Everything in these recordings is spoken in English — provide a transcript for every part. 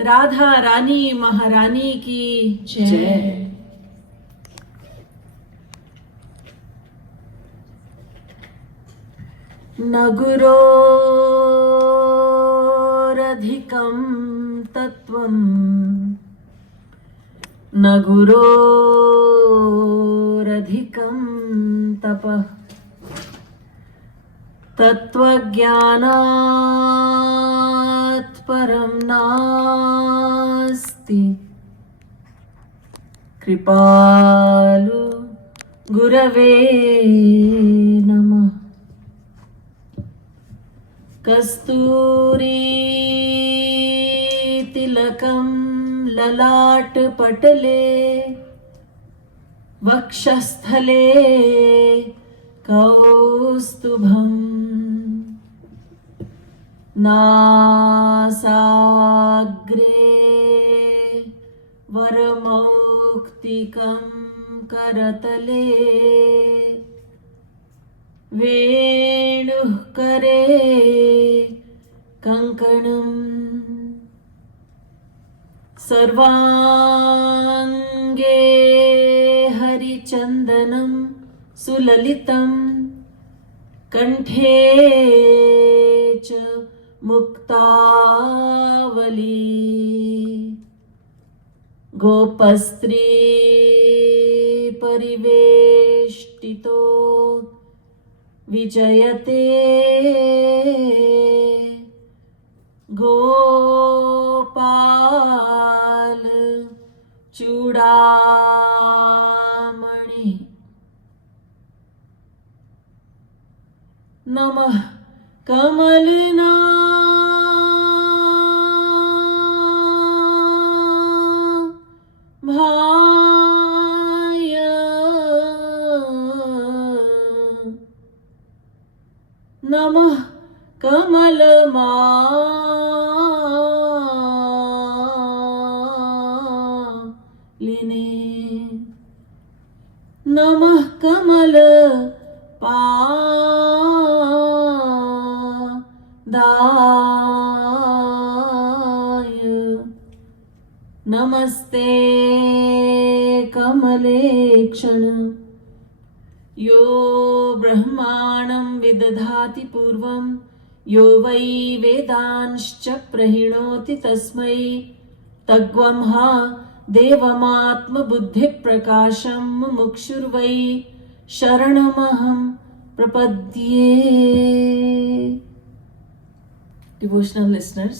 राधा रानी महारानी की जय। न गुरोरधिकं तत्त्वं न गुरोरधिकं तपः तत्त्वज्ञानात् परं नास्ति। कृपालु गुरवे नमः। कस्तूरी तिलकं ललाटपटले वक्षस्थले कौस्तुभम् नासाग्रे वरमौक्तिकं करतले वेणुः करे कङ्कणम् सर्वाङ्गे हरिचन्दनं सुललितं कण्ठे च मुक्तावली गोपस्त्री परिवेष्टितो विजयते गोपाल चूड़ामणि। नमः कमलना भाय नमः कमलमालिने नमः कमलपादाय नमस्ते कमलेक्षण। यो ब्रह्माणं विदधाति पूर्वं यो वै वेदांश्च प्रहिणोति तस्मै तग्वंहा देवमात्मबुद्धिप्रकाशं मुमुक्षुर्वै शरणमहं प्रपद्ये। Devotional listeners,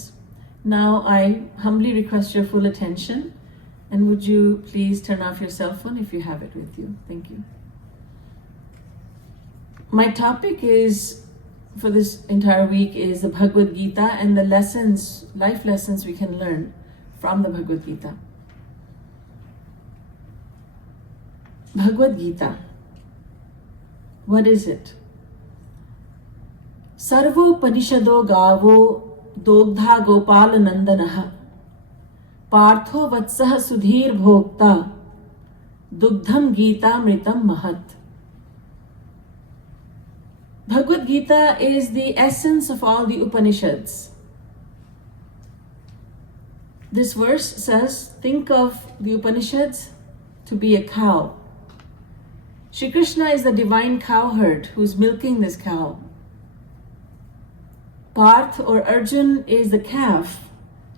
now I humbly request your full attention, and would you please turn off your cell phone if you have it with you. Thank you. My topic is for this entire week is the Bhagavad Gita and the lessons, life lessons we can learn from the Bhagavad Gita. Bhagavad Gita, what is it? सर्वोपनिषदो गावो दोग्धा गोपाल नंदनः पार्थो वत्सः सुधीर भोक्ता दुग्धम गीतामृतम महत्. Bhagavad Gita is the essence of all the Upanishads. This verse says, think of the Upanishads to be a cow. Shri Krishna is the divine cowherd who's milking this cow. Parth or Arjun is the calf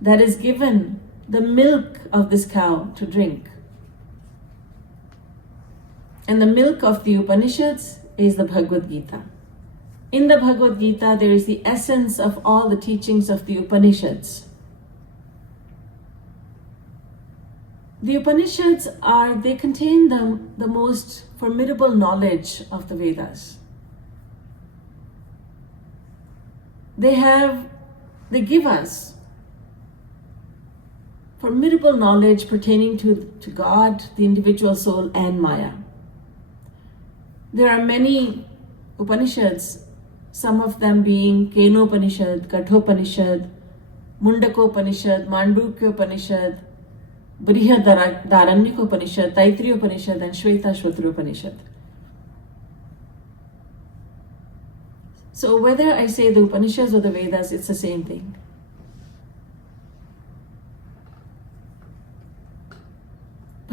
that is given the milk of this cow to drink. And the milk of the Upanishads is the Bhagavad Gita. In the Bhagavad Gita, there is the essence of all the teachings of the Upanishads. The Upanishads they contain the most formidable knowledge of the Vedas. They give us formidable knowledge pertaining to God, the individual soul, and Maya. There are many Upanishads, some of them being Kenopanishad, Kathopanishad, Mundakopanishad, Mandukyopanishad, Brihadaranyukopanishad, Taitriyopanishad, and Shvetashvatrupanishad. So whether I say the Upanishads or the Vedas, it's the same thing.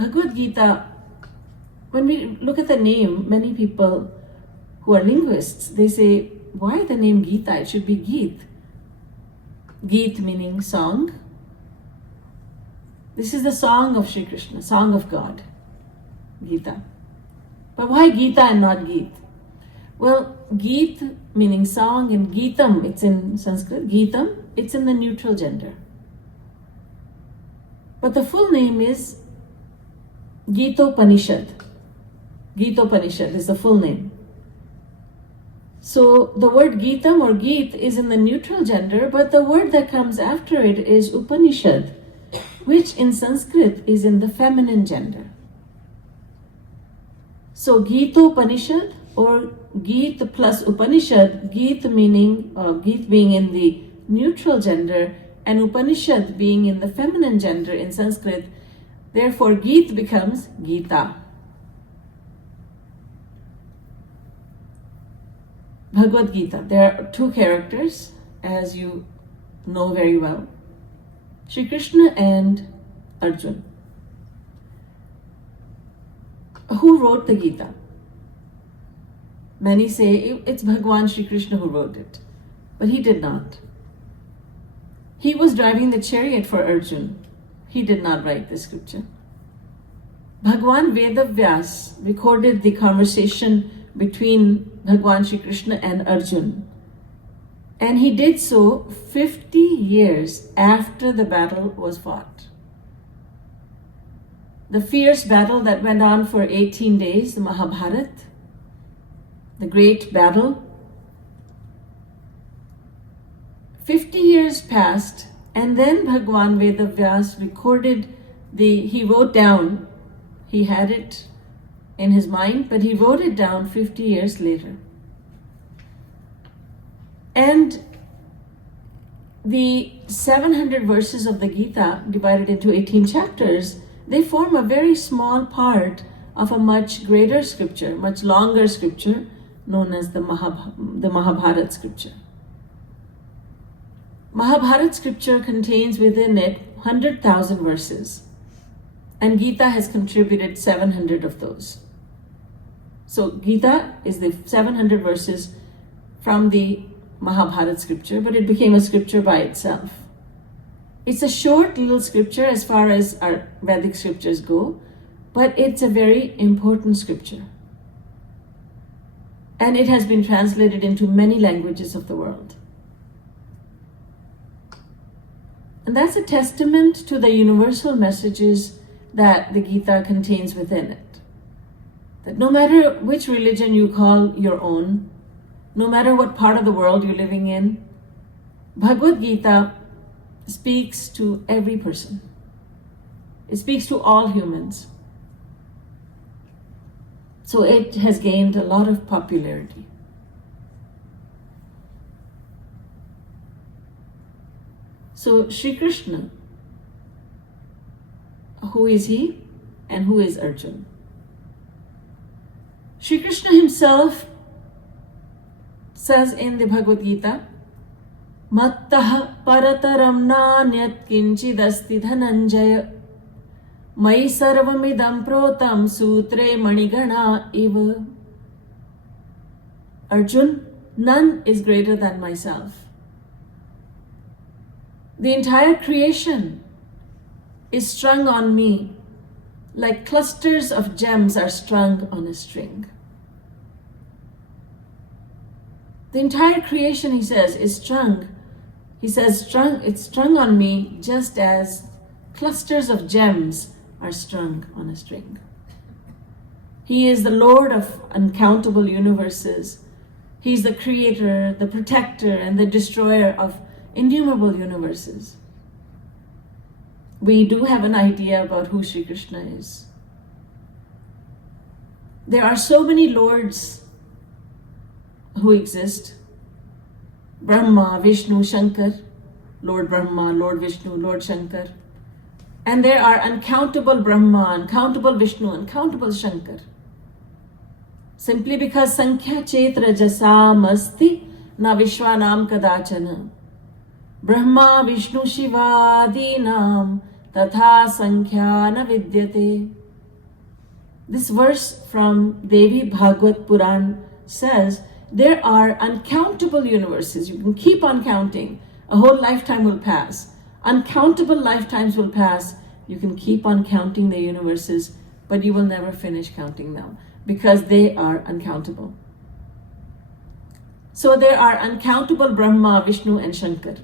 Bhagavad Gita, when we look at the name, many people who are linguists, they say, why the name Gita? It should be Geet. Geet meaning song. This is the song of Shri Krishna, song of God, Gita. But why Gita and not Geet? Well, Geet meaning song, and Geetam, it's in Sanskrit, Geetam, it's in the neutral gender. But the full name is Gitopanishad. Gitopanishad is the full name. So the word Geetam or Geet is in the neutral gender, but the word that comes after it is Upanishad, which in Sanskrit is in the feminine gender. So Gitopanishad or Geet plus Upanishad, Geet meaning, Geet being in the neutral gender and Upanishad being in the feminine gender in Sanskrit, therefore Geet becomes Gita. Bhagavad Gita, there are two characters, as you know very well, Shri Krishna and Arjun. Who wrote the Gita? Many say it's Bhagwan Shri Krishna who wrote it, but he did not. He was driving the chariot for Arjun. He did not write the scripture. Bhagwan Vedavyas recorded the conversation between Bhagwan Shri Krishna and Arjun. And he did so 50 years after the battle was fought. The fierce battle that went on for 18 days, the Mahabharata, the great battle. 50 years passed, and then Bhagwan Vedavyas recorded he wrote down, he had it in his mind, but he wrote it down 50 years later. And the 700 verses of the Gita, divided into 18 chapters, they form a very small part of a much greater scripture, much longer scripture, known as the Mahabharata scripture. Mahabharata scripture contains within it 100,000 verses, and Gita has contributed 700 of those. So Gita is the 700 verses from the Mahabharata scripture, but it became a scripture by itself. It's a short little scripture as far as our Vedic scriptures go, but it's a very important scripture. And it has been translated into many languages of the world. And that's a testament to the universal messages that the Gita contains within it. That no matter which religion you call your own, no matter what part of the world you're living in, Bhagavad Gita speaks to every person. It speaks to all humans. So it has gained a lot of popularity. So Shri Krishna, who is he and who is Arjun? Shri Krishna himself says in the Bhagavad Gita, Mattah parataram nanyat kinchidasti dhananjaya Mai sarvamidam protam sutre manigana eva. Arjun, none is greater than myself. The entire creation is strung on me like clusters of gems are strung on a string. The entire creation, he says, is strung. He says, it's strung on me just as clusters of gems are strung on a string. He is the Lord of uncountable universes. He's the creator, the protector, and the destroyer of innumerable universes. We do have an idea about who Shri Krishna is. There are so many lords who exist. Brahma, Vishnu, Shankar, Lord Brahma, Lord Vishnu, Lord Shankar. And there are uncountable Brahma, uncountable Vishnu, uncountable Shankar. Simply because Sankhya Chetra Jasam Asti Na Vishwanam Kadachana. Brahma, Vishnu, Shiva Adinam Tatha Sankhya Na Vidyate. This verse from Devi Bhagavad Puran says there are uncountable universes. You can keep on counting. A whole lifetime will pass. Uncountable lifetimes will pass. You can keep on counting the universes, but you will never finish counting them because they are uncountable. So there are uncountable Brahma, Vishnu, and Shankar.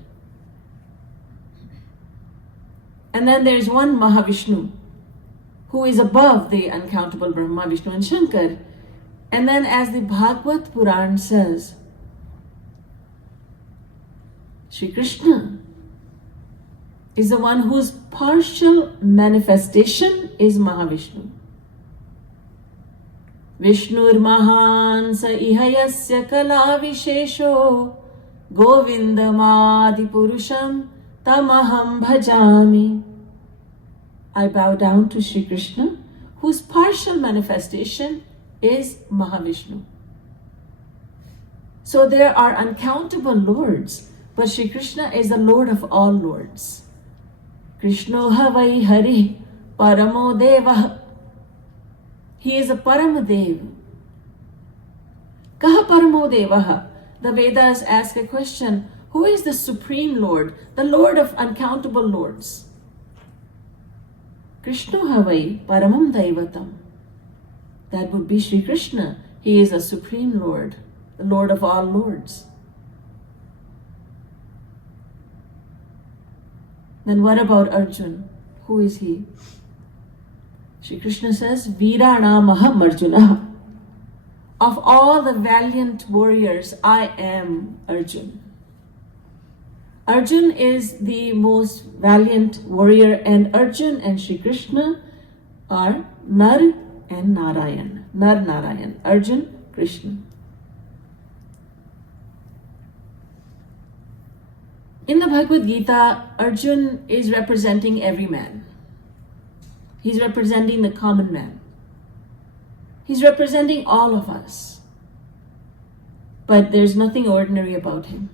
And then there's one Mahavishnu who is above the uncountable Brahma, Vishnu, and Shankar. And then, as the Bhagavad Puran says, Shri Krishna is the one whose partial manifestation is Mahavishnu. Vishnur Mahan Sa Ihayasya Kala Vishesho Govindamadi Purusham Tamaham Bhajami. I bow down to Shri Krishna, whose partial manifestation is Mahavishnu. So there are uncountable lords, but Shri Krishna is the Lord of all lords. Krishno Havai Hari Paramo Deva. He is a Paramadev. Kaha Paramo Devaha. The Vedas ask a question. Who is the Supreme Lord, the Lord of uncountable lords? Krishno Havai Paramam Daivatam. That would be Shri Krishna. He is a Supreme Lord, the Lord of all lords. Then what about Arjun? Who is he? Shri Krishna says, Viranamaham Arjuna. Of all the valiant warriors, I am Arjun. Arjun is the most valiant warrior, and Arjun and Shri Krishna are Nar and Narayan. Nar Narayan. Arjun, Krishna. In the Bhagavad Gita, Arjun is representing every man. He's representing the common man. He's representing all of us. But there's nothing ordinary about him.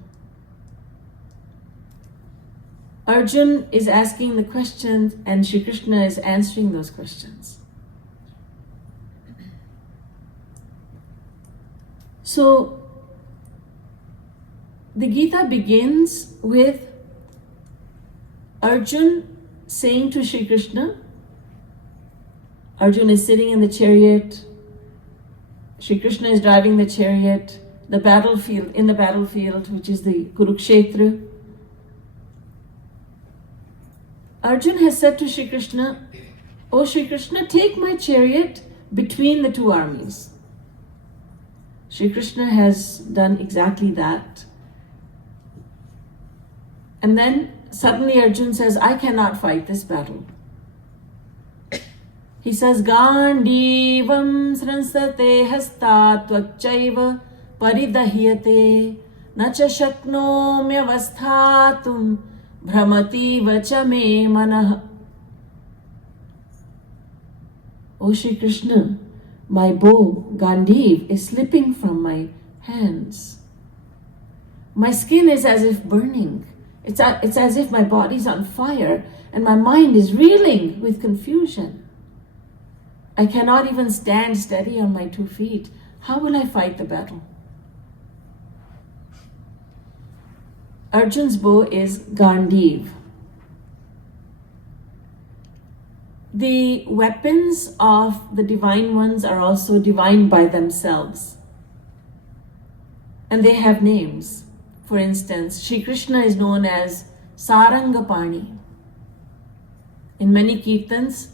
Arjun is asking the questions and Shri Krishna is answering those questions. So, the Gita begins with Arjun saying to Shri Krishna, Arjun is sitting in the chariot, Shri Krishna is driving the chariot, in the battlefield, which is the Kurukshetra. Arjun has said to Shri Krishna, "O Shri Krishna, take my chariot between the two armies." Shri Krishna has done exactly that. And then suddenly Arjun says, "I cannot fight this battle." He says, "Gandivam sransate hastat tvakchaiva paridahyate nacha shaknomyavasthatum Bhramati vacha me manah." O Shri Krishna, my bow, Gandiv, is slipping from my hands. My skin is as if burning. It's as if my body's on fire and my mind is reeling with confusion. I cannot even stand steady on my 2 feet. How will I fight the battle? Arjun's bow is Gandiv. The weapons of the divine ones are also divine by themselves. And they have names. For instance, Shri Krishna is known as Sarangapani. In many kirtans,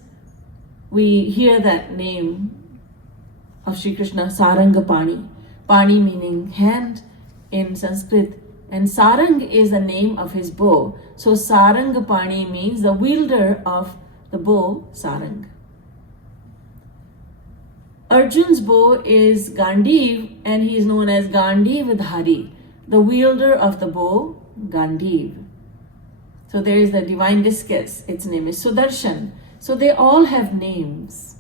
we hear that name of Shri Krishna, Sarangapani. Pani meaning hand in Sanskrit. And Sarang is the name of his bow. So Sarangapani means the wielder of the bow, Sarang. Arjun's bow is Gandiv and he is known as Gandivadhari, the wielder of the bow, Gandiv. So there is the divine discus, its name is Sudarshan. So they all have names.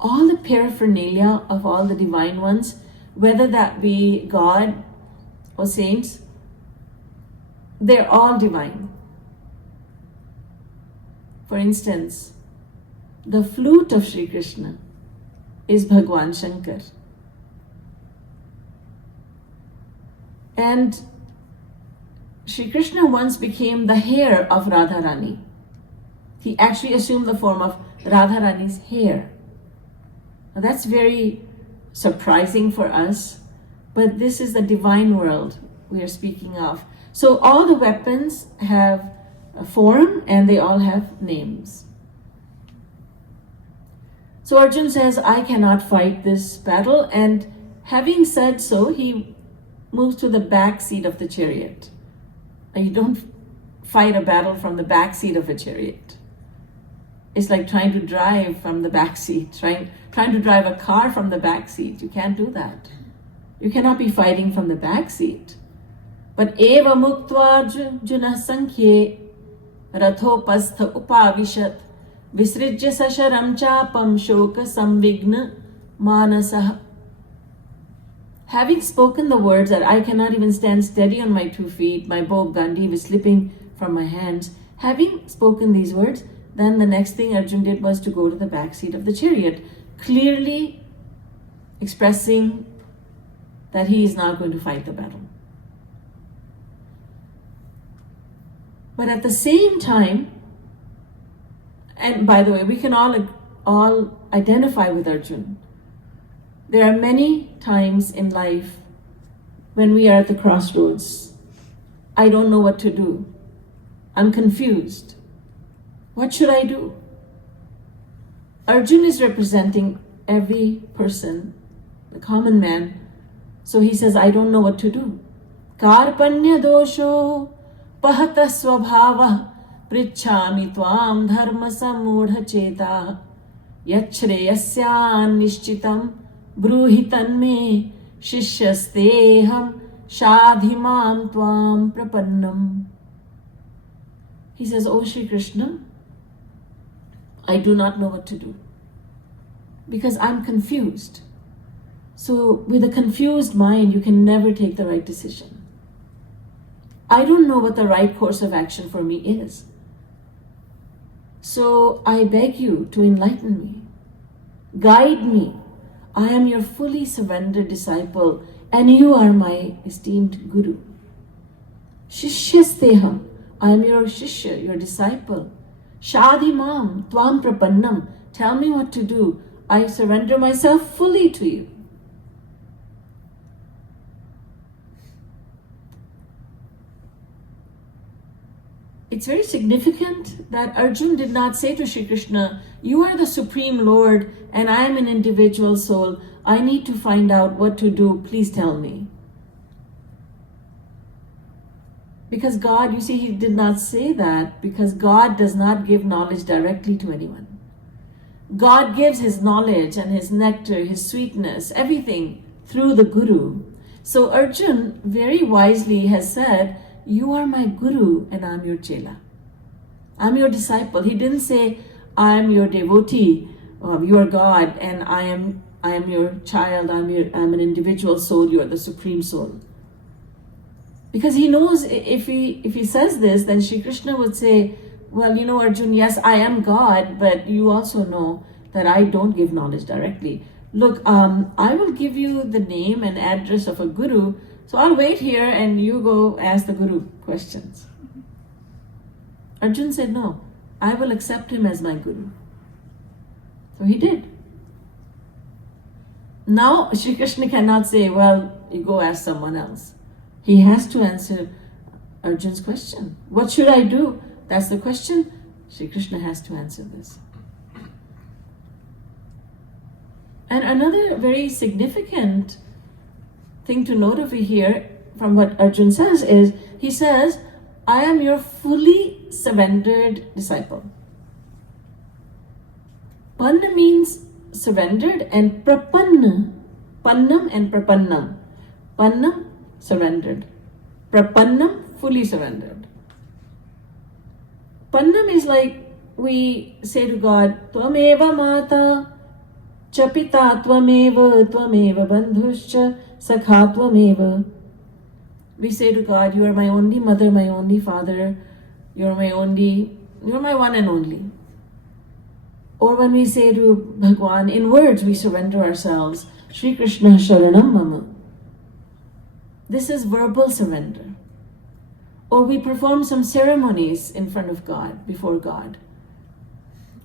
All the paraphernalia of all the divine ones, whether that be God or saints, they're all divine. For instance, the flute of Shri Krishna is Bhagwan Shankar. And Shri Krishna once became the hair of Radharani. He actually assumed the form of Radharani's hair. Now that's very surprising for us, but this is the divine world we are speaking of. So all the weapons have a form and they all have names. So Arjun says, I cannot fight this battle, and having said so, he moves to the back seat of the chariot. And you don't fight a battle from the back seat of a chariot. It's like trying to drive from the back seat, trying to drive a car from the back seat. You can't do that. You cannot be fighting from the back seat. But eva muktva juna sankhye rathopastha upavishat visrijya sasharam chapam shoka samvigna manasah. Having spoken the words that I cannot even stand steady on my 2 feet, my bow Gandhi was slipping from my hands. Having spoken these words, then the next thing Arjun did was to go to the back seat of the chariot, clearly expressing that he is not going to fight the battle. But at the same time, and by the way, we can all identify with Arjun. There are many times in life when we are at the crossroads. I don't know what to do. I'm confused. What should I do? Arjun is representing every person, the common man. So he says, I don't know what to do. Karpanya dosho pahata swabhava prichhami tvam dharma samudha cheta yachreyasyan nishchitam bruhi tanme shishyasteham shadhimam tvam prapannam. He says, O Shri Krishna, I do not know what to do because I'm confused. So with a confused mind, you can never take the right decision. I don't know what the right course of action for me is. So I beg you to enlighten me. Guide me. I am your fully surrendered disciple and you are my esteemed Guru. Shishyasteham. I am your Shishya, your disciple. Shadhimam tvam prapannam. Tell me what to do. I surrender myself fully to you. It's very significant that Arjun did not say to Shri Krishna, you are the Supreme Lord and I am an individual soul. I need to find out what to do. Please tell me. Because God, you see, he did not say that because God does not give knowledge directly to anyone. God gives his knowledge and his nectar, his sweetness, everything through the Guru. So Arjun very wisely has said, you are my Guru and I'm your Chela. I'm your disciple. He didn't say, I'm your devotee, you are God and I am your child, I'm an individual soul, you are the supreme soul. Because he knows if he says this, then Shri Krishna would say, well, you know, Arjun, yes, I am God, but you also know that I don't give knowledge directly. Look, I will give you the name and address of a Guru, so I'll wait here and you go ask the Guru questions. Arjun said, no, I will accept him as my Guru. So he did. Now, Shri Krishna cannot say, well, you go ask someone else. He has to answer Arjun's question. What should I do? That's the question. Shri Krishna has to answer this. And another very significant thing to note over here from what Arjun says is, he says, I am your fully surrendered disciple. Panna means surrendered and prapanna, pannam and prapannam. Pannam, surrendered. Prapannam, fully surrendered. Pannam is like we say to God, Tvameva Mata, Chapita Tvameva, Tvameva Bandhuscha, Sakha Tvameva. We say to God, you are my only mother, my only father, you are my one and only. Or when we say to Bhagwan, in words we surrender ourselves, Shri Krishna Sharanam Mama. This is verbal surrender. Or we perform some ceremonies in front of God, before God.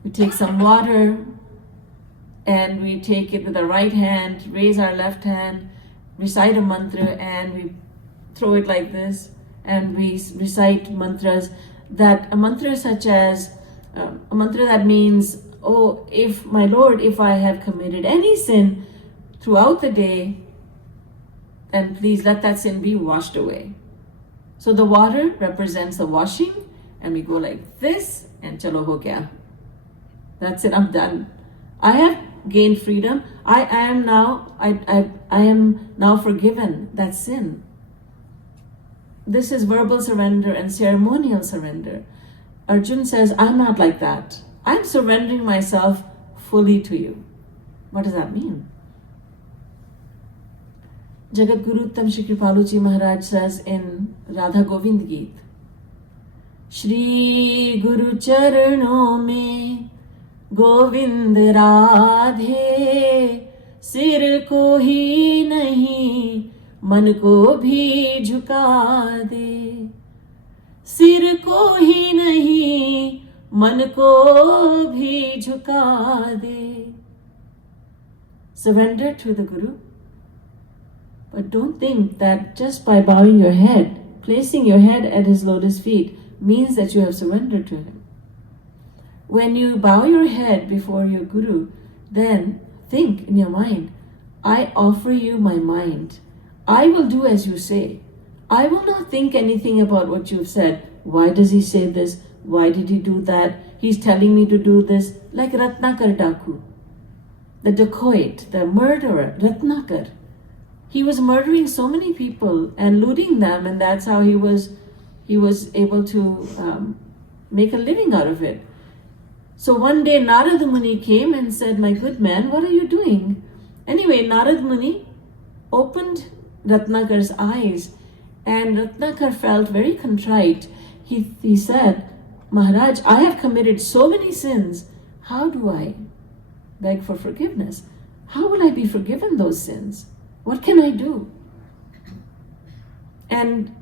We take some water and we take it with our right hand, raise our left hand, recite a mantra, and we throw it like this, and we recite mantras that, a mantra such as, a mantra that means, oh, if my Lord, if I have committed any sin throughout the day, then please let that sin be washed away. So the water represents the washing, and we go like this, and chalo ho gaya. That's it, I'm done. I have gained freedom. I am now forgiven that sin. This is verbal surrender and ceremonial surrender. Arjun says, I'm not like that. I'm surrendering myself fully to you. What does that mean? Jagat Guru Uttam Shri Kripalu Ji Maharaj says in Radha Govind Geet, Shri Guru Charano mein Govind Radhe, sir ko hi nahi, man ko bhi jhuka de. Sir ko hi nahi, man ko bhi jhuka de. Surrender to the Guru. But don't think that just by bowing your head, placing your head at his lotus feet, means that you have surrendered to him. When you bow your head before your Guru, then think in your mind, I offer you my mind. I will do as you say. I will not think anything about what you've said. Why does he say this? Why did he do that? He's telling me to do this. Like Ratnakar Daku, the dacoit, the murderer, Ratnakar. He was murdering so many people and looting them, and that's how he was able to make a living out of it. So one day Narad Muni came and said, my good man, what are you doing? Anyway, Narad Muni opened Ratnakar's eyes, and Ratnakar felt very contrite. He said, Maharaj, I have committed so many sins. How do I beg for forgiveness? How will I be forgiven those sins? What can I do? And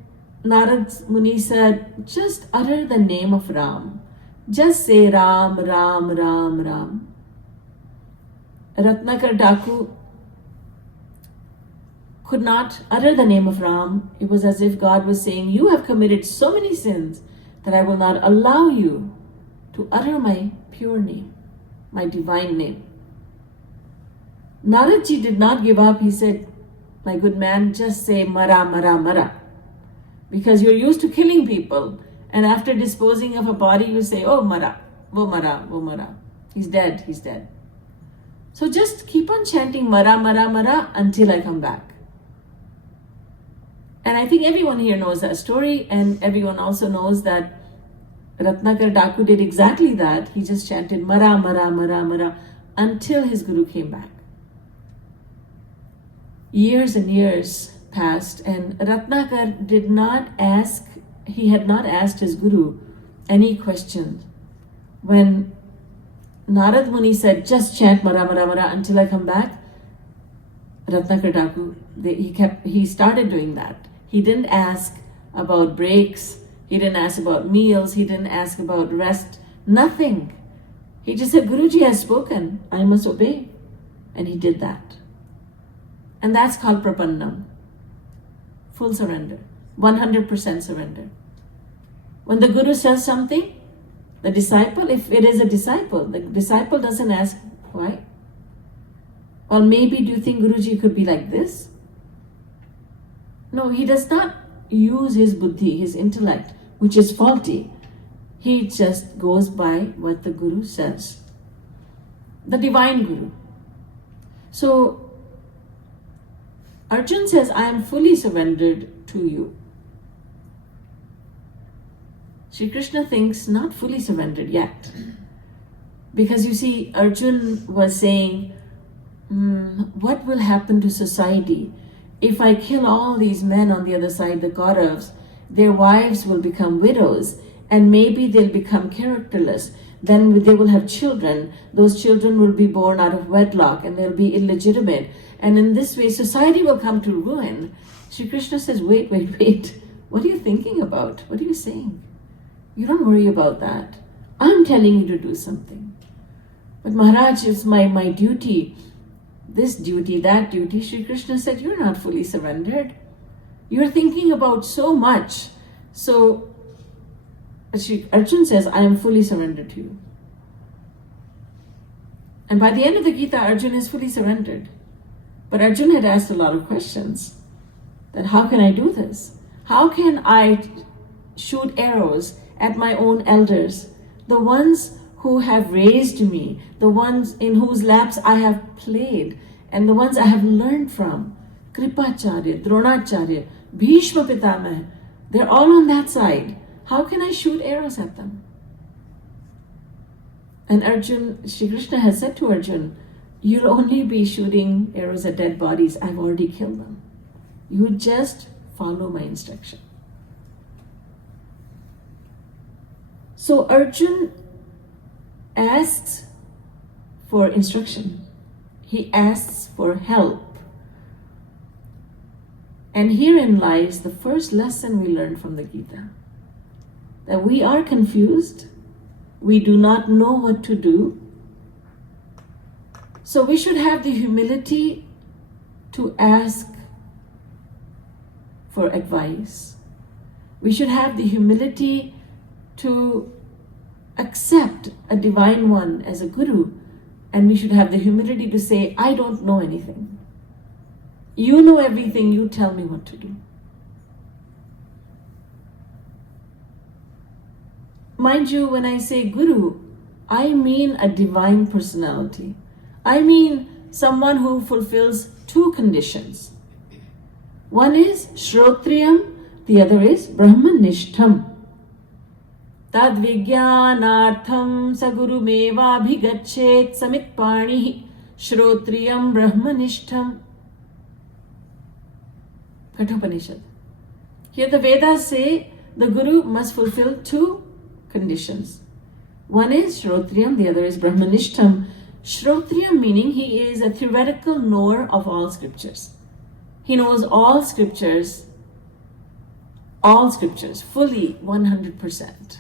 Narad Muni said, just utter the name of Ram. Just say Ram, Ram, Ram, Ram. Ratnakar Daku could not utter the name of Ram. It was as if God was saying, you have committed so many sins that I will not allow you to utter my pure name, my divine name. Naradji did not give up. He said, my good man, just say Mara, Mara, Mara. Because you're used to killing people. And after disposing of a body, you say, oh, Mara, wo Mara, wo Mara. He's dead, he's dead. So just keep on chanting Mara, Mara, Mara until I come back. And I think everyone here knows that story, and everyone also knows that Ratnakar Daku did exactly that. He just chanted Mara, Mara, Mara, Mara until his Guru came back. Years and years passed, and Ratnakar he had not asked his Guru any questions. When Narad Muni said, just chant Mara, Mara, Mara until I come back, Ratnakar Daku, he started doing that. He didn't ask about breaks, he didn't ask about meals, he didn't ask about rest, nothing. He just said, Guruji has spoken, I must obey. And he did that. And that's called Prapannam. Full surrender. 100% surrender. When the Guru says something, the disciple, if it is a disciple, the disciple doesn't ask why. Or maybe do you think Guruji could be like this? No, he does not use his buddhi, his intellect, which is faulty. He just goes by what the Guru says. The divine Guru. So, Arjun says, I am fully surrendered to you. Shri Krishna thinks not fully surrendered yet. Because you see, Arjun was saying, what will happen to society if I kill all these men on the other side, the Kauravas? Their wives will become widows, and maybe they'll become characterless. then they will have children. Those children will be born out of wedlock and they'll be illegitimate. And in this way, society will come to ruin. Shri Krishna says, wait. What are you thinking about? What are you saying? You don't worry about that. I'm telling you to do something. But Maharaj, it's my duty. This duty, that duty. Shri Krishna said, you're not fully surrendered. You're thinking about so much. So Arjun says, I am fully surrendered to you. And by the end of the Gita, Arjun is fully surrendered. But Arjun had asked a lot of questions. That how can I do this? How can I shoot arrows at my own elders? The ones who have raised me, the ones in whose laps I have played, and the ones I have learned from. Kripacharya, Dronacharya, Bhishma Pitamah, they're all on that side. How can I shoot arrows at them? And Arjun, Shri Krishna has said to Arjun, you'll only be shooting arrows at dead bodies. I've already killed them. You just follow my instruction. So Arjun asks for instruction. He asks for help. And herein lies the first lesson we learn from the Gita. That we are confused. We do not know what to do. So we should have the humility to ask for advice. We should have the humility to accept a divine one as a guru, and we should have the humility to say, I don't know anything. You know everything, you tell me what to do. Mind you, when I say guru, I mean a divine personality. I mean someone who fulfills two conditions. One is Shrotriyam, the other is Brahmanishtham. Tad Vijnanartham Saguru Meva Bhigachet Samikpani Shrotriyam Brahmanishtham. Kathopanishad. Here the Vedas say the Guru must fulfill two conditions. One is Shrotriyam, the other is Brahmanishtham. Shrotriyam meaning he is a theoretical knower of all scriptures. He knows all scriptures, fully 100%.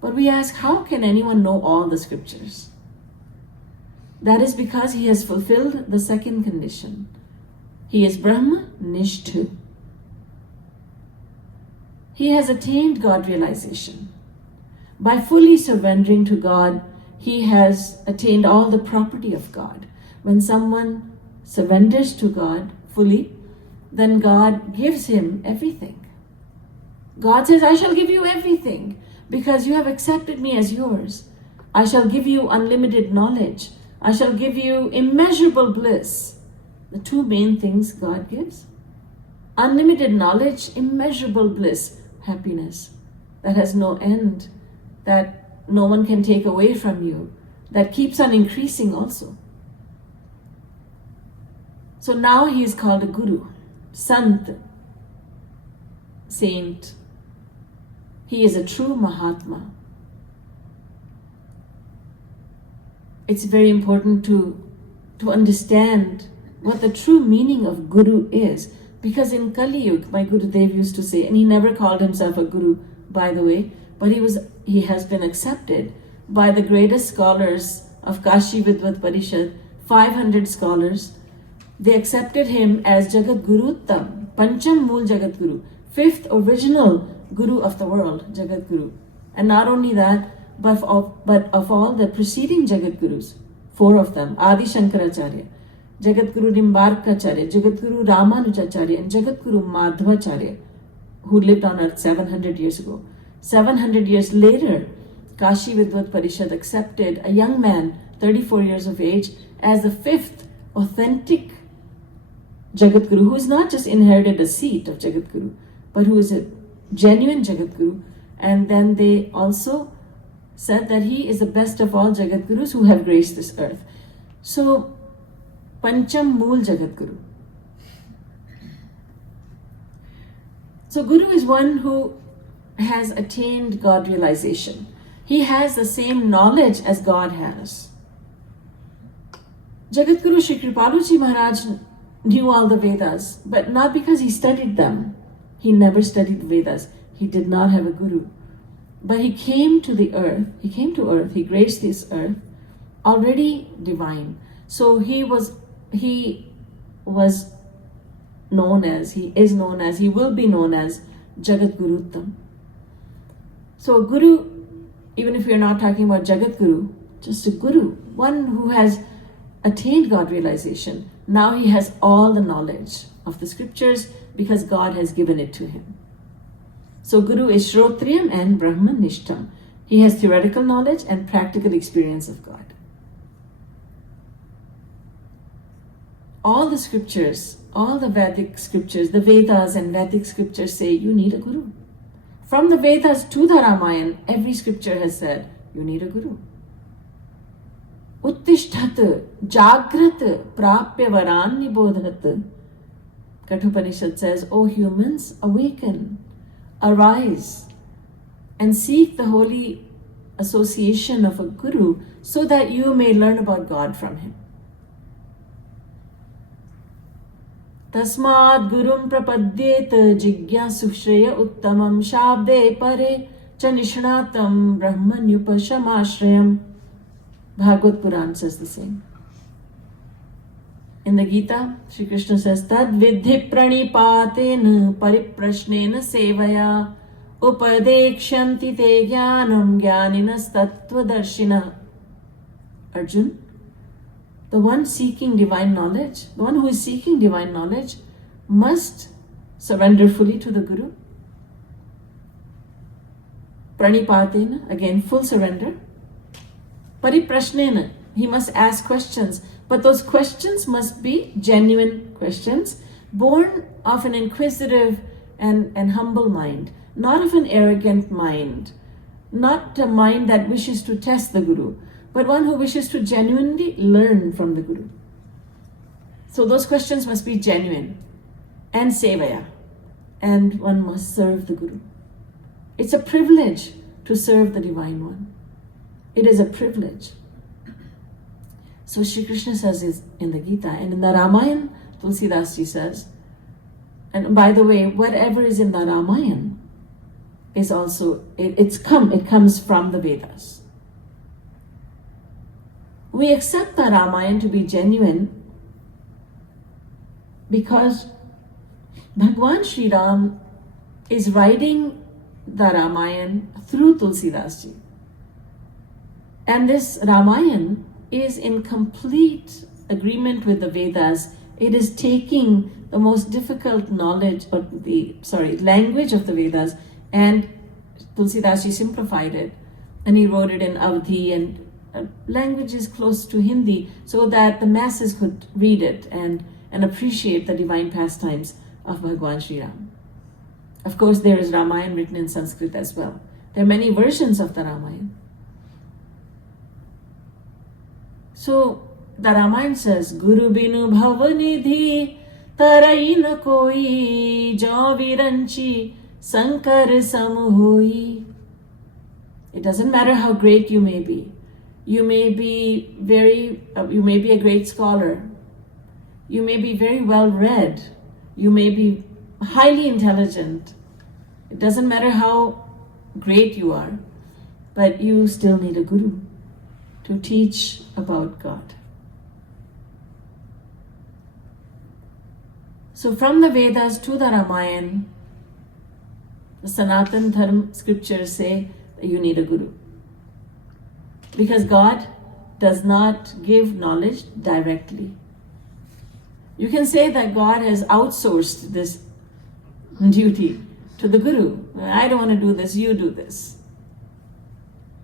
But we ask, how can anyone know all the scriptures? That is because he has fulfilled the second condition. He is Brahmanishth. He has attained God realization. By fully surrendering to God, he has attained all the property of God. When someone surrenders to God fully, then God gives him everything. God says, I shall give you everything because you have accepted me as yours. I shall give you unlimited knowledge. I shall give you immeasurable bliss. The two main things God gives. Unlimited knowledge, immeasurable bliss, happiness that has no end, that no one can take away from you, that keeps on increasing also. So now he is called a guru, sant, saint. He is a true Mahatma. It's very important to understand what the true meaning of guru is. Because in Kali Yuga, my Gurudev used to say, and he never called himself a guru, by the way, but he has been accepted by the greatest scholars of Kashi Vidvat Parishad, 500 scholars. They accepted him as Jagat Guru Uttam, Pancham Mool Jagat Guru, fifth original Guru of the world, Jagat Guru. And not only that, but of all the preceding Jagat Gurus, four of them, Adi Shankaracharya, Jagat Guru Nimbarkacharya, Jagat Guru Ramanujacharya, and Jagat Guru Madhavacharya, who lived on earth 700 years ago. 700 years later, Kashi Vidvat Parishad accepted a young man, 34 years of age, as the fifth authentic Jagat Guru, who has not just inherited a seat of Jagat Guru, but who is a genuine Jagat Guru. And then they also said that he is the best of all Jagat Gurus who have graced this earth. So, Pancham Mool Jagat Guru. So Guru is one who has attained God realization. He has the same knowledge as God has. Jagatguru Shri Kripalu Ji Maharaj knew all the Vedas, but not because he studied them. He never studied Vedas. He did not have a guru. But he came to the earth, he graced this earth, already divine. So he is known as, he will be known as Jagat Guruttam. So a guru, even if we are not talking about Jagat Guru, just a guru, one who has attained God realization, now he has all the knowledge of the scriptures because God has given it to him. So Guru is Shrotriyam and Brahman Nishtam. He has theoretical knowledge and practical experience of God. All the scriptures, all the Vedic scriptures, the Vedas and Vedic scriptures say you need a guru. From the Vedas to the Ramayana, every scripture has said you need a guru. Uttishtat Jagrat Prapya Varan Nibodhat. Kathopanishad says, O humans, awaken, arise, and seek the holy association of a guru so that you may learn about God from him. Tasmad gurum prapadyet jigyasu shreya uttamam shabde pare cha nishnatam brahmanyupashamashrayam. Bhagavad Puran says the same. In the Gita, Shri Krishna says, Tad vidhi pranipaten pariprashnena sevaya upadekshanti te jnanam jnaninas tattvadarshina. Arjun, the one seeking divine knowledge, the one who is seeking divine knowledge must surrender fully to the Guru. Pranipatena, again full surrender. Pariprashnena, he must ask questions, but those questions must be genuine questions, born of an inquisitive and humble mind, not of an arrogant mind, not a mind that wishes to test the Guru, but one who wishes to genuinely learn from the Guru. So those questions must be genuine and sevaya, and one must serve the Guru. It's a privilege to serve the Divine One. It is a privilege. So Shri Krishna says this in the Gita, and in the Ramayana, Tulsidas Ji says, and by the way, whatever is in the Ramayana is also, it comes from the Vedas. We accept the Ramayana to be genuine because Bhagwan Shri Ram is writing the Ramayana through Tulsidas Ji. And this Ramayana is in complete agreement with the Vedas. It is taking the most difficult knowledge, or language of the Vedas, and Tulsidas Ji simplified it, and he wrote it in Avadhi, and language is close to Hindi, so that the masses could read it and appreciate the divine pastimes of Bhagwan Shri Ram. Of course, there is Ramayana written in Sanskrit as well. There are many versions of the Ramayana. So the Ramayana says, Guru binu bhavanidhi tarai na koi jo viranchi sankar samuhoi. It doesn't matter how great you may be. You may be a great scholar. You may be very well read. You may be highly intelligent. It doesn't matter how great you are, but you still need a guru to teach about God. So from the Vedas to the Ramayana, the Sanatana Dharma scriptures say that you need a guru. Because God does not give knowledge directly. You can say that God has outsourced this duty to the guru. I don't want to do this, you do this.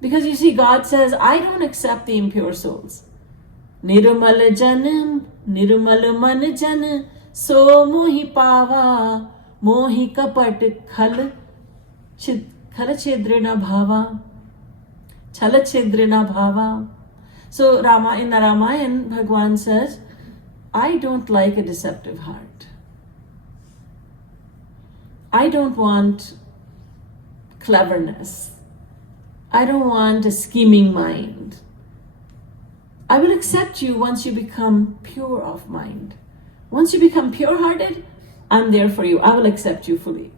Because you see, God says, I don't accept the impure souls. Nirumal janam, nirumal man jan, so mohi pava, mohi kapat khal chedrina bhava. Chala chedrina bhava. So in the Ramayana, Bhagwan says, I don't like a deceptive heart. I don't want cleverness. I don't want a scheming mind. I will accept you once you become pure of mind. Once you become pure-hearted, I'm there for you. I will accept you fully.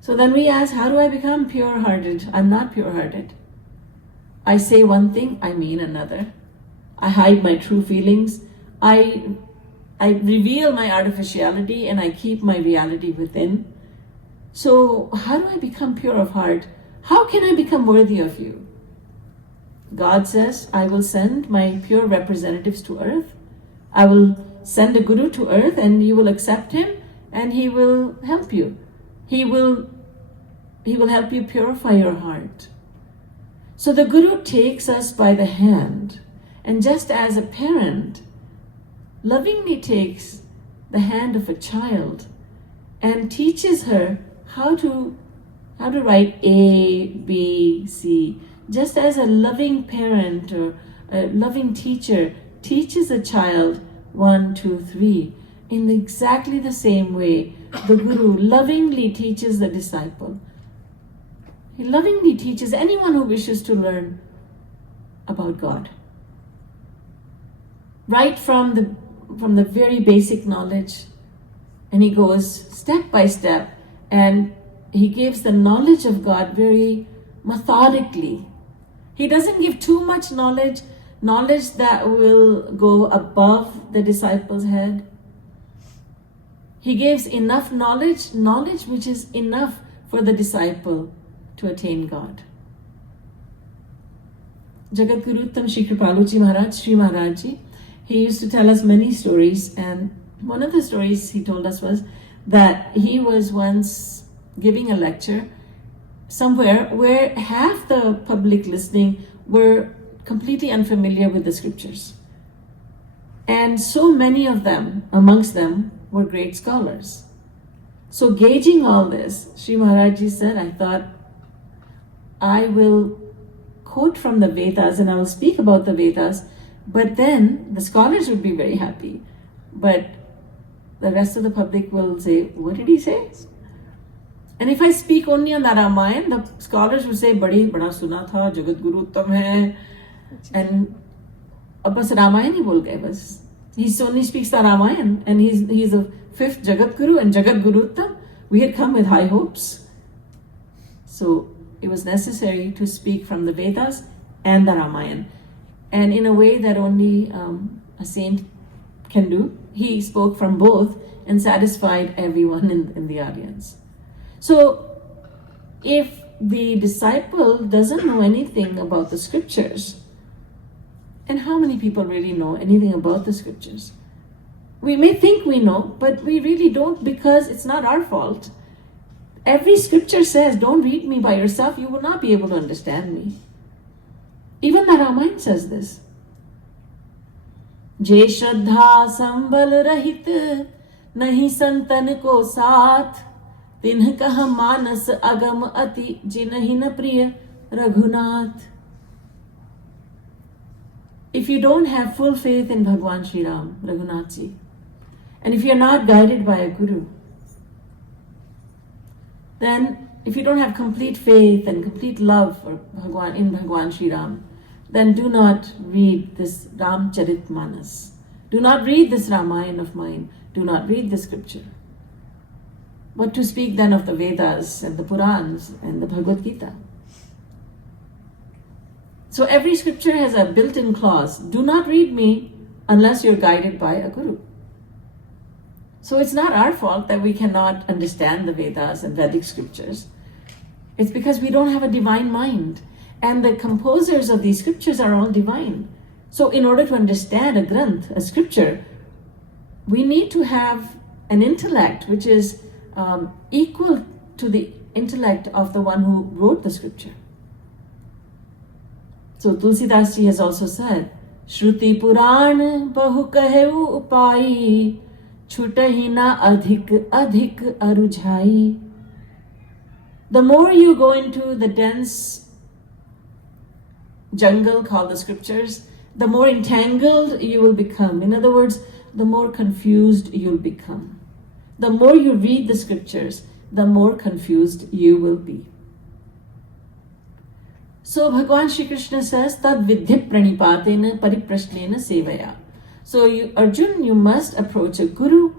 So then we ask, how do I become pure-hearted? I'm not pure-hearted. I say one thing, I mean another. I hide my true feelings. I reveal my artificiality and I keep my reality within. So how do I become pure of heart? How can I become worthy of you? God says, I will send my pure representatives to earth. I will send a guru to earth and you will accept him and he will help you. He will help you purify your heart. So the guru takes us by the hand, and just as a parent lovingly takes the hand of a child and teaches her how to write A, B, C, just as a loving parent or a loving teacher teaches a child 1, 2, 3, in exactly the same way, the guru lovingly teaches the disciple. He lovingly teaches anyone who wishes to learn about God. Right from the very basic knowledge, and he goes step by step, and he gives the knowledge of God very methodically. He doesn't give too much knowledge that will go above the disciple's head. He gives enough knowledge which is enough for the disciple to attain God. Jagat Guru Uttam Shri Kripalu Ji Maharaj, Shri Maharaj Ji, he used to tell us many stories, and one of the stories he told us was that he was once giving a lecture somewhere where half the public listening were completely unfamiliar with the scriptures. And so many of them, amongst them, were great scholars. So gauging all this, Shri Maharaj Ji said, I thought, I will quote from the Vedas and I will speak about the Vedas, but then the scholars would be very happy. But the rest of the public will say, what did he say? And if I speak only on the Ramayana, the scholars would say, bada suna tha, Jagat Guru Uttam hai. And bas Ramayana hi bol gaye bas. He only speaks the Ramayana, and he's a fifth Jagat Guru and Jagat Guru Uttam. We had come with high hopes. So it was necessary to speak from the Vedas and the Ramayana. And in a way that only a saint can do, he spoke from both and satisfied everyone in the audience. So if the disciple doesn't know anything about the scriptures, and how many people really know anything about the scriptures? We may think we know, but we really don't, because it's not our fault. Every scripture says, don't read me by yourself, you will not be able to understand me. Even the Ramayana says this. Je Shraddha Sambal Rahit Nahi Santan Ko Saath Tinh Kah Manas Agam Ati Jinahi Na Priya Raghunath. If you don't have full faith in Bhagwan Shri Ram, Raghunath Ji, and if you're not guided by a guru, then if you don't have complete faith and complete love for Bhagwan Shri Ram, then do not read this Ramcharitmanas. Do not read this Ramayana of mine. Do not read the scripture. But to speak then of the Vedas and the Purans and the Bhagavad Gita. So every scripture has a built-in clause. Do not read me unless you're guided by a guru. So it's not our fault that we cannot understand the Vedas and Vedic scriptures. It's because we don't have a divine mind. And the composers of these scriptures are all divine. So in order to understand a granth, a scripture, we need to have an intellect which is equal to the intellect of the one who wrote the scripture. So Tulsidas Ji has also said, Shruti Puran bahu kaheu upai, chutahi na adhik adhik arujhai. The more you go into the dense jungle called the scriptures, the more entangled you will become. In other words, the more confused you'll become. The more you read the scriptures, the more confused you will be. So Bhagavan Shri Krishna says, Tad vidya pranipatena pariprashnena sevaya. So Arjun, you must approach a guru,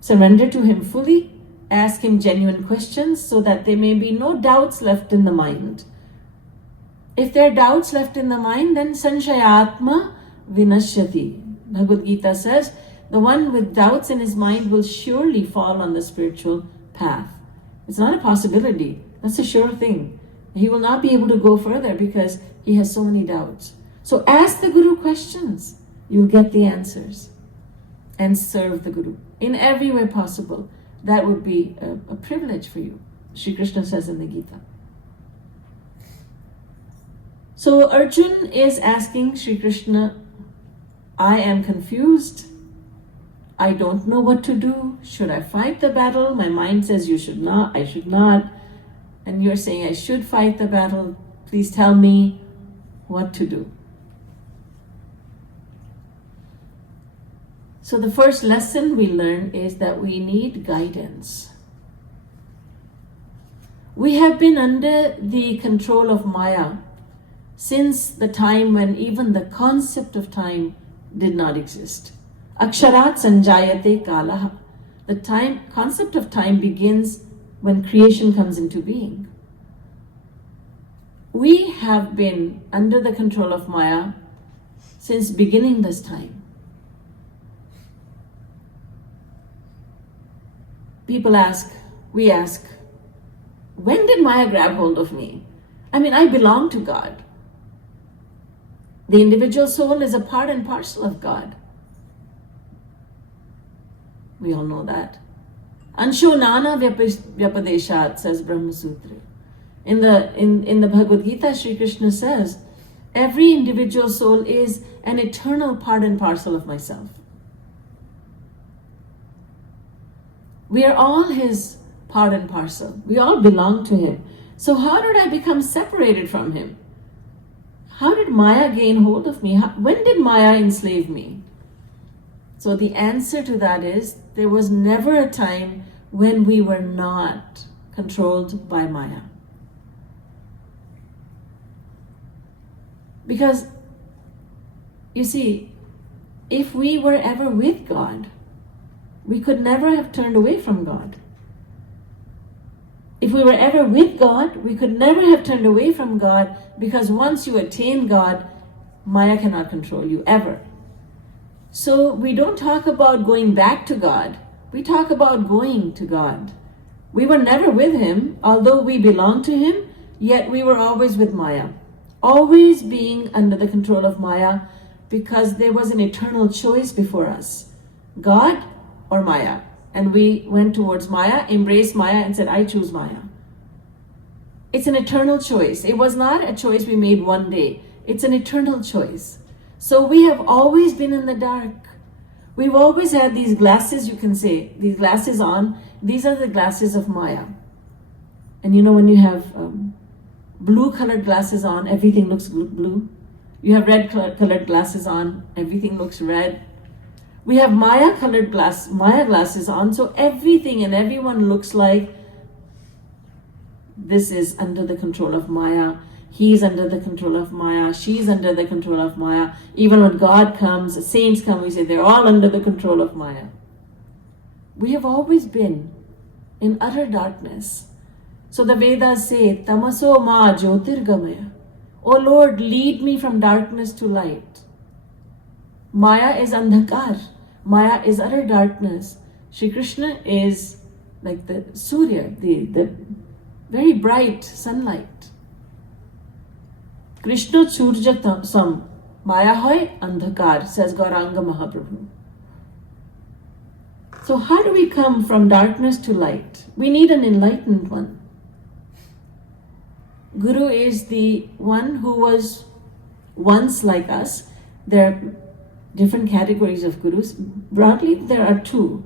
surrender to him fully, ask him genuine questions so that there may be no doubts left in the mind. If there are doubts left in the mind, then sanshayatma vinashyati. Bhagavad Gita says, the one with doubts in his mind will surely fall on the spiritual path. It's not a possibility. That's a sure thing. He will not be able to go further because he has so many doubts. So ask the Guru questions. You'll get the answers. And serve the Guru in every way possible. That would be a privilege for you. Shri Krishna says in the Gita. So Arjun is asking Shri Krishna, I am confused. I don't know what to do. Should I fight the battle? My mind says you should not, I should not. And you're saying I should fight the battle. Please tell me what to do. So the first lesson we learn is that we need guidance. We have been under the control of Maya since the time when even the concept of time did not exist. Aksharat sanjayate kalaha. The concept of time begins when creation comes into being. We have been under the control of Maya since beginning this time. People ask, we ask, when did Maya grab hold of me? I mean, I belong to God. The individual soul is a part and parcel of God. We all know that. Ansho nana vyapadeshat, says Brahma Sutra. In the Bhagavad Gita, Shri Krishna says, every individual soul is an eternal part and parcel of myself. We are all his part and parcel. We all belong to him. So how did I become separated from him? How did Maya gain hold of me? When did Maya enslave me? So the answer to that is, there was never a time when we were not controlled by Maya. Because, you see, if we were ever with God, we could never have turned away from God. If we were ever with God, we could never have turned away from God, because once you attain God, Maya cannot control you, ever. So we don't talk about going back to God. We talk about going to God. We were never with him, although we belonged to him, yet we were always with Maya. Always being under the control of Maya, because there was an eternal choice before us. God or Maya. And we went towards Maya, embraced Maya, and said, I choose Maya. It's an eternal choice. It was not a choice we made one day. It's an eternal choice. So we have always been in the dark. We've always had these glasses, you can say, these glasses on. These are the glasses of Maya. And you know, when you have blue colored glasses on, everything looks blue. You have red colored glasses on, everything looks red. We have Maya glasses on, so everything and everyone looks like this is under the control of Maya. He's under the control of Maya. She's under the control of Maya. Even when God comes, the saints come, we say they're all under the control of Maya. We have always been in utter darkness. So the Vedas say, Tamaso ma jyotirgamaya. O Lord, lead me from darkness to light. Maya is andhakar. Maya is utter darkness. Shri Krishna is like the Surya, the very bright sunlight. Krishna Surja Sam, Maya hoy andhakar, says Gauranga Mahaprabhu. So how do we come from darkness to light? We need an enlightened one. Guru is the one who was once like us. There are different categories of gurus. Broadly, there are two.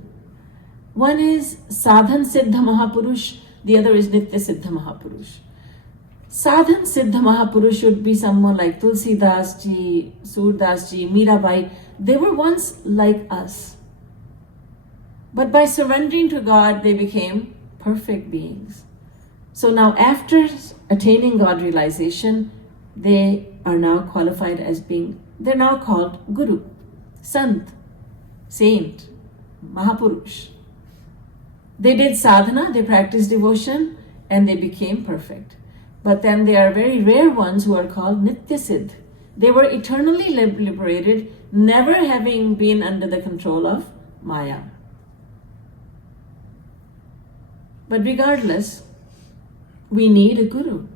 One is Sadhan Siddha Mahapurush, the other is Nitya Siddha Mahapurush. Sadhan Siddha Mahapurush should be someone like Tulsi Das Ji, Surdas Ji, Mirabai. They were once like us. But by surrendering to God, they became perfect beings. So now after attaining God realization, they are now qualified as being, they're now called Guru, Sant, Saint, Mahapurush. They did sadhana, they practiced devotion, and they became perfect. But then there are very rare ones who are called Nitya Siddh. They were eternally liberated, never having been under the control of Maya. But regardless, we need a Guru,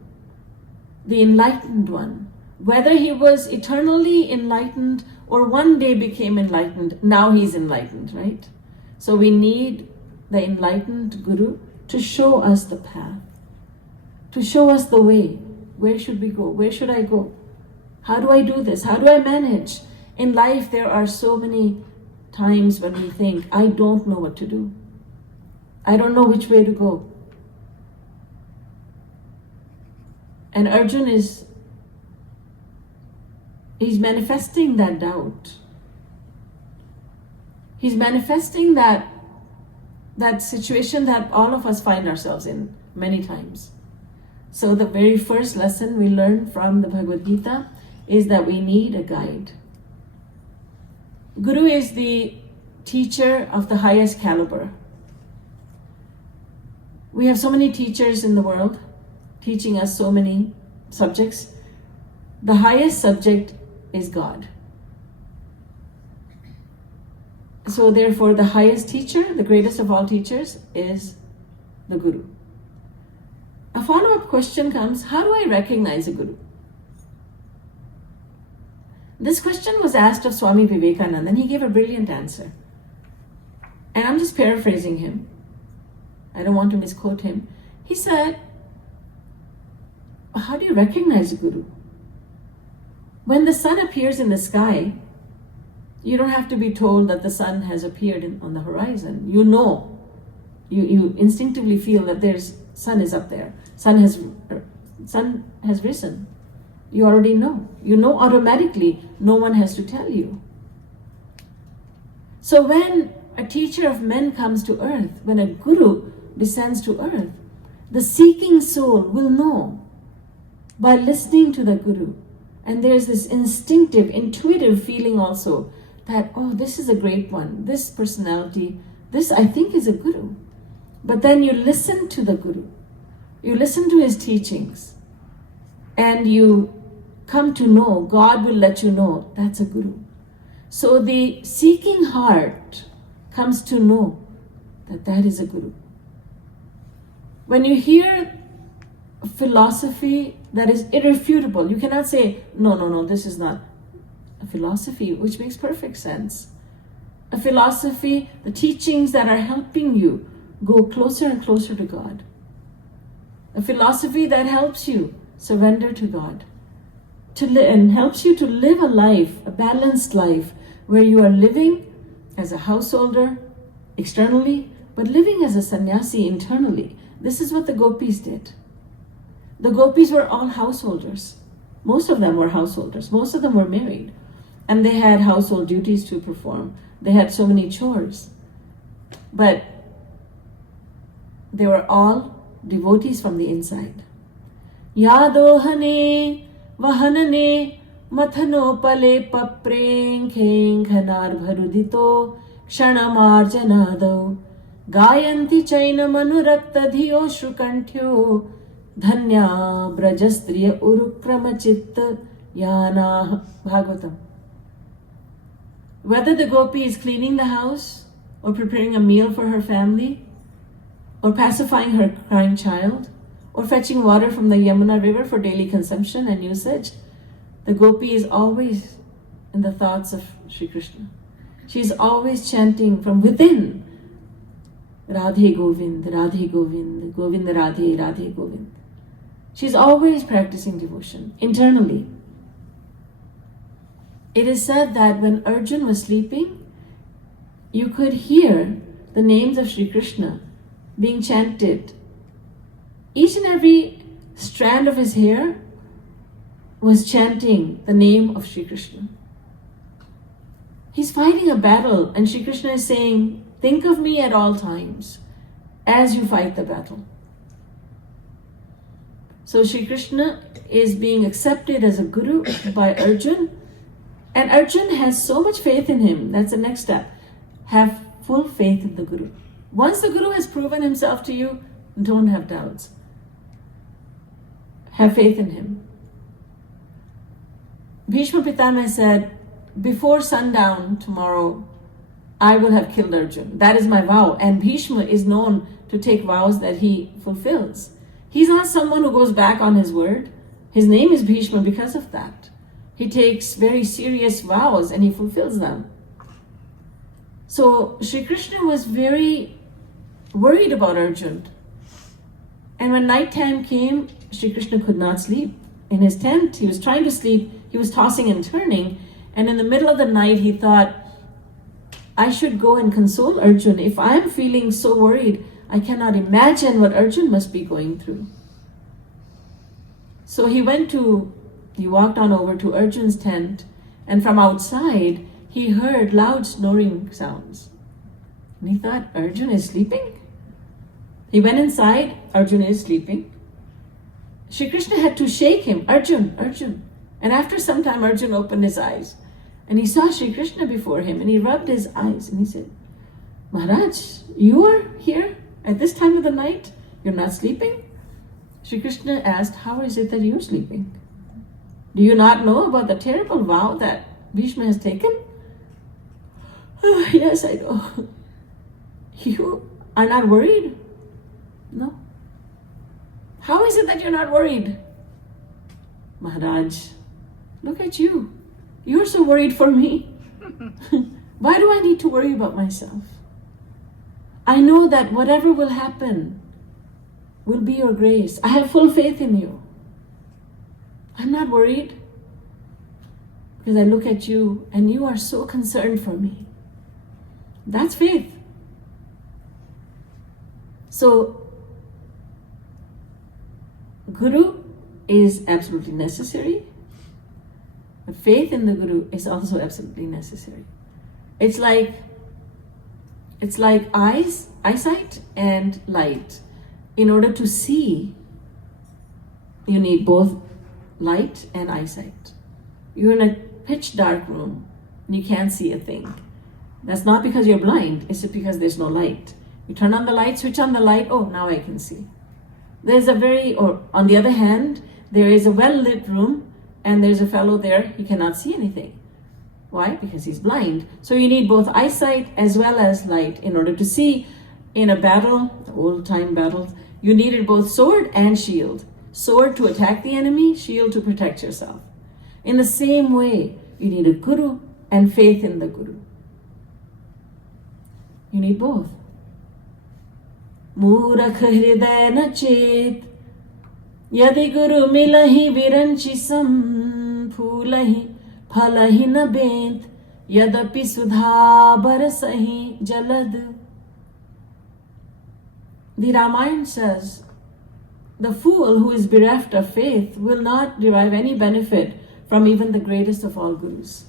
the enlightened one. Whether he was eternally enlightened or one day became enlightened, now he's enlightened, right? So we need the enlightened Guru to show us the path, to show us the way. Where should we go? Where should I go? How do I do this? How do I manage? In life, there are so many times when we think, I don't know what to do. I don't know which way to go. And Arjun he's manifesting that doubt. He's manifesting that situation that all of us find ourselves in many times. So the very first lesson we learn from the Bhagavad Gita is that we need a guide. Guru is the teacher of the highest caliber. We have so many teachers in the world teaching us so many subjects. The highest subject is God. So therefore, the highest teacher, the greatest of all teachers, is the Guru. A follow-up question comes, how do I recognize a Guru? This question was asked of Swami Vivekananda, and he gave a brilliant answer. And I'm just paraphrasing him. I don't want to misquote him. He said, how do you recognize a Guru? When the sun appears in the sky, you don't have to be told that the sun has appeared on the horizon. You know, you instinctively feel that sun is up there. Sun has risen. You already know. You know automatically. No one has to tell you. So when a teacher of men comes to earth, when a Guru descends to earth, the seeking soul will know by listening to the Guru. And there's this instinctive, intuitive feeling also that, oh, this is a great one. This personality, this I think is a Guru. But then you listen to the Guru. You listen to his teachings. And you come to know, God will let you know, that's a Guru. So the seeking heart comes to know that is a Guru. When you hear a philosophy that is irrefutable, you cannot say, no, this is not a philosophy, which makes perfect sense. A philosophy, the teachings that are helping you go closer and closer to God. A philosophy that helps you surrender to God, and helps you to live a life, a balanced life, where you are living as a householder externally, but living as a sannyasi internally. This is what the gopis did. The gopis were all householders. Most of them were householders. Most of them were married. And they had household duties to perform. They had so many chores. But they were all devotees from the inside. Yadohane vahanane mathano pale papreng kheng khanar bharudito ksanamarjanado gayanti chaina manurakta dhiyo shrukantyo dhanya brajastriya urukrama chitta yana. Bhagavatam. Whether the gopi is cleaning the house, or preparing a meal for her family, or pacifying her crying child, or fetching water from the Yamuna river for daily consumption and usage, the gopi is always in the thoughts of Shri Krishna. She is always chanting from within, Radhe Govind, Radhe Govind, Govind Radhe, Radhe Govind. She's always practicing devotion internally. It is said that when Arjun was sleeping, you could hear the names of Shri Krishna being chanted. Each and every strand of his hair was chanting the name of Shri Krishna. He's fighting a battle, and Shri Krishna is saying, think of me at all times as you fight the battle. So Shri Krishna is being accepted as a guru by Arjun, and Arjun has so much faith in him. That's the next step. Have full faith in the guru. Once the guru has proven himself to you, don't have doubts. Have faith in him. Bhishma Pitama said, before sundown tomorrow, I will have killed Arjun. That is my vow. And Bhishma is known to take vows that he fulfills. He's not someone who goes back on his word. His name is Bhishma because of that. He takes very serious vows and he fulfills them. So Shri Krishna was very worried about Arjun. And when night time came, Shri Krishna could not sleep. In his tent, he was trying to sleep. He was tossing and turning. And in the middle of the night, he thought, I should go and console Arjun. If I am feeling so worried, I cannot imagine what Arjun must be going through. So he walked on over to Arjun's tent, and from outside, he heard loud snoring sounds. And he thought, Arjun is sleeping? He went inside, Arjun is sleeping. Shri Krishna had to shake him, Arjun, Arjun. And after some time, Arjun opened his eyes. And he saw Shri Krishna before him, and he rubbed his eyes, and he said, Maharaj, you are here at this time of the night? You're not sleeping? Shri Krishna asked, how is it that you're sleeping? Do you not know about the terrible vow that Bhishma has taken? Oh, yes, I know. You are not worried? No. How is it that you're not worried? Maharaj, look at you. You're so worried for me. Why do I need to worry about myself? I know that whatever will happen will be your grace. I have full faith in you. I'm not worried because I look at you and you are so concerned for me. That's faith. So, Guru is absolutely necessary, but faith in the Guru is also absolutely necessary. It's like eyesight and light. In order to see, you need both light and eyesight. You're in a pitch dark room and you can't see a thing. That's not because you're blind, it's just because there's no light. You turn on the light, switch on the light, oh, now I can see. On the other hand, there is a well-lit room and there's a fellow there, he cannot see anything. Why? Because he's blind. So you need both eyesight as well as light in order to see. In a battle, old-time battles, you needed both sword and shield. Sword to attack the enemy, shield to protect yourself. In the same way, you need a Guru and faith in the Guru. You need both. Murakh hriday na chet, yadi guru milahi viranchi sam, phulahi phalahi na bent, yadapi sudha barasahi jalad. The Ramayana says, the fool who is bereft of faith will not derive any benefit from even the greatest of all gurus.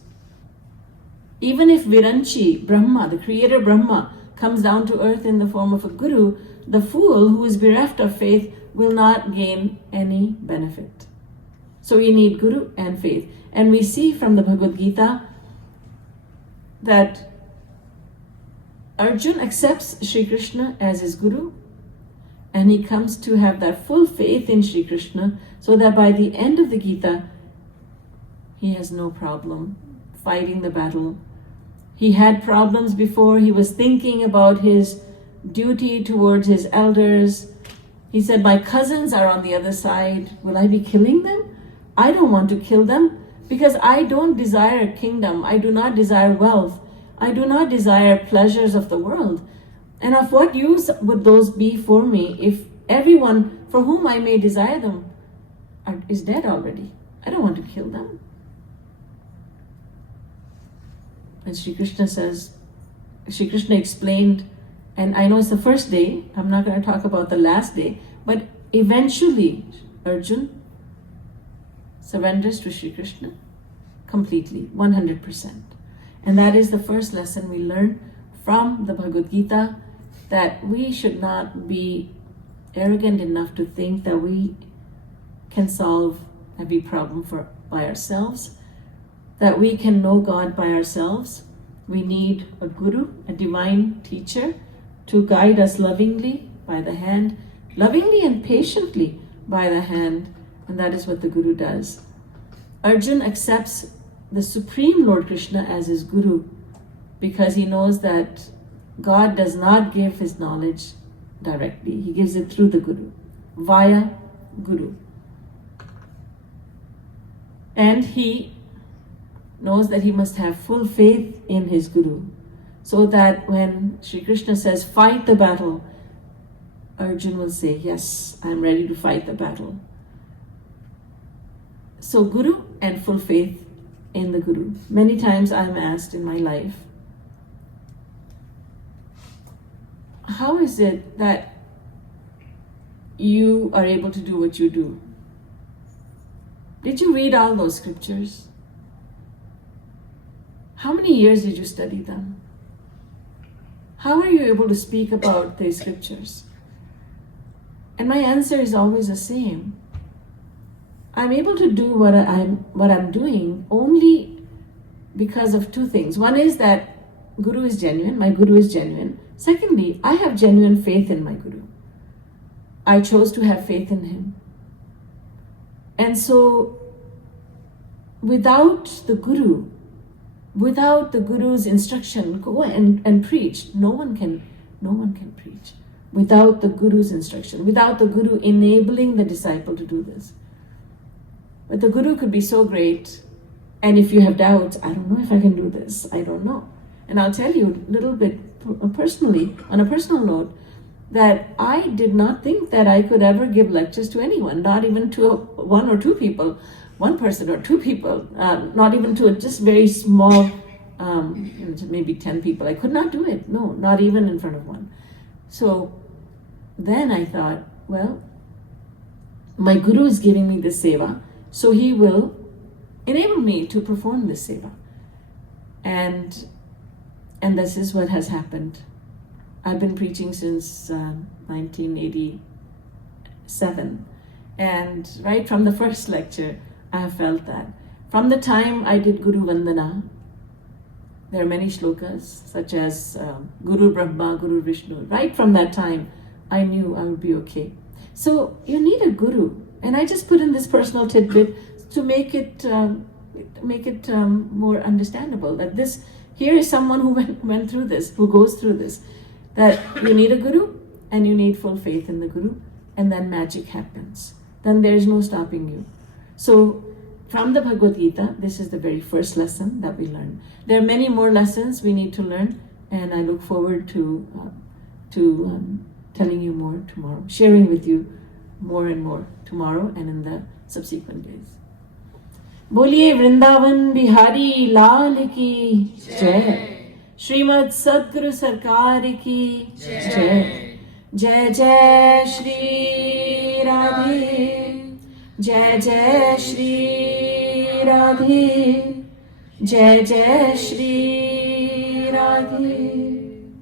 Even if Viranchi, Brahma, the creator Brahma, comes down to earth in the form of a guru, the fool who is bereft of faith will not gain any benefit. So you need guru and faith. And we see from the Bhagavad Gita that Arjun accepts Shri Krishna as his guru, and he comes to have that full faith in Shri Krishna, so that by the end of the Gita, he has no problem fighting the battle. He had problems before. He was thinking about his duty towards his elders. He said, my cousins are on the other side. Will I be killing them? I don't want to kill them because I don't desire a kingdom. I do not desire wealth. I do not desire pleasures of the world. And of what use would those be for me if everyone for whom I may desire them is dead already? I don't want to kill them. And Shri Krishna explained, and I know it's the first day, I'm not going to talk about the last day, but eventually Arjun surrenders to Shri Krishna completely, 100%. And that is the first lesson we learn from the Bhagavad Gita, that we should not be arrogant enough to think that we can solve every problem by ourselves, that we can know God by ourselves. We need a guru, a divine teacher, to guide us lovingly by the hand, lovingly and patiently by the hand, and that is what the guru does. Arjun accepts the Supreme Lord Krishna as his guru because he knows that God does not give his knowledge directly. He gives it through the guru, via guru. And he knows that he must have full faith in his guru, so that when Shri Krishna says, fight the battle, Arjun will say, yes, I'm ready to fight the battle. So guru and full faith in the guru. Many times I'm asked in my life, how is it that you are able to do what you do? Did you read all those scriptures? How many years did you study them? How are you able to speak about these scriptures? And my answer is always the same. I'm able to do what I'm doing only because of two things. One is that Guru is genuine, my Guru is genuine. Secondly, I have genuine faith in my Guru. I chose to have faith in him. And so, without the Guru's instruction, go and preach, no one can preach. Without the Guru's instruction, without the Guru enabling the disciple to do this. But the Guru could be so great, and if you have doubts, I don't know if I can do this, I don't know. And I'll tell you a little bit personally, on a personal note, that I did not think that I could ever give lectures to anyone, not even to one or two people, one person or two people, not even to a just very small, maybe 10 people. I could not do it, no, not even in front of one. So then I thought, well, my Guru is giving me this seva, so he will enable me to perform this seva. And this is what has happened. I've been preaching since 1987. And right from the first lecture, I have felt that. From the time I did Guru Vandana, there are many shlokas, such as Guru Brahma, Guru Vishnu. Right from that time, I knew I would be okay. So you need a Guru. And I just put in this personal tidbit to make it more understandable. That here is someone who went through this, who goes through this. That you need a Guru and you need full faith in the Guru, and then magic happens. Then there is no stopping you. So from the Bhagavad Gita, this is the very first lesson that we learn. There are many more lessons we need to learn, and I look forward to telling you more tomorrow, sharing with you more and more tomorrow and in the subsequent days. Boliye Vrindavan Bihari Lal ki Jai. Srimad Sadguru Sarkar ki Jai. Jai Jai Shri Radhe. Jai Jai Shri Radhe. Jai Jai Shri Radhe.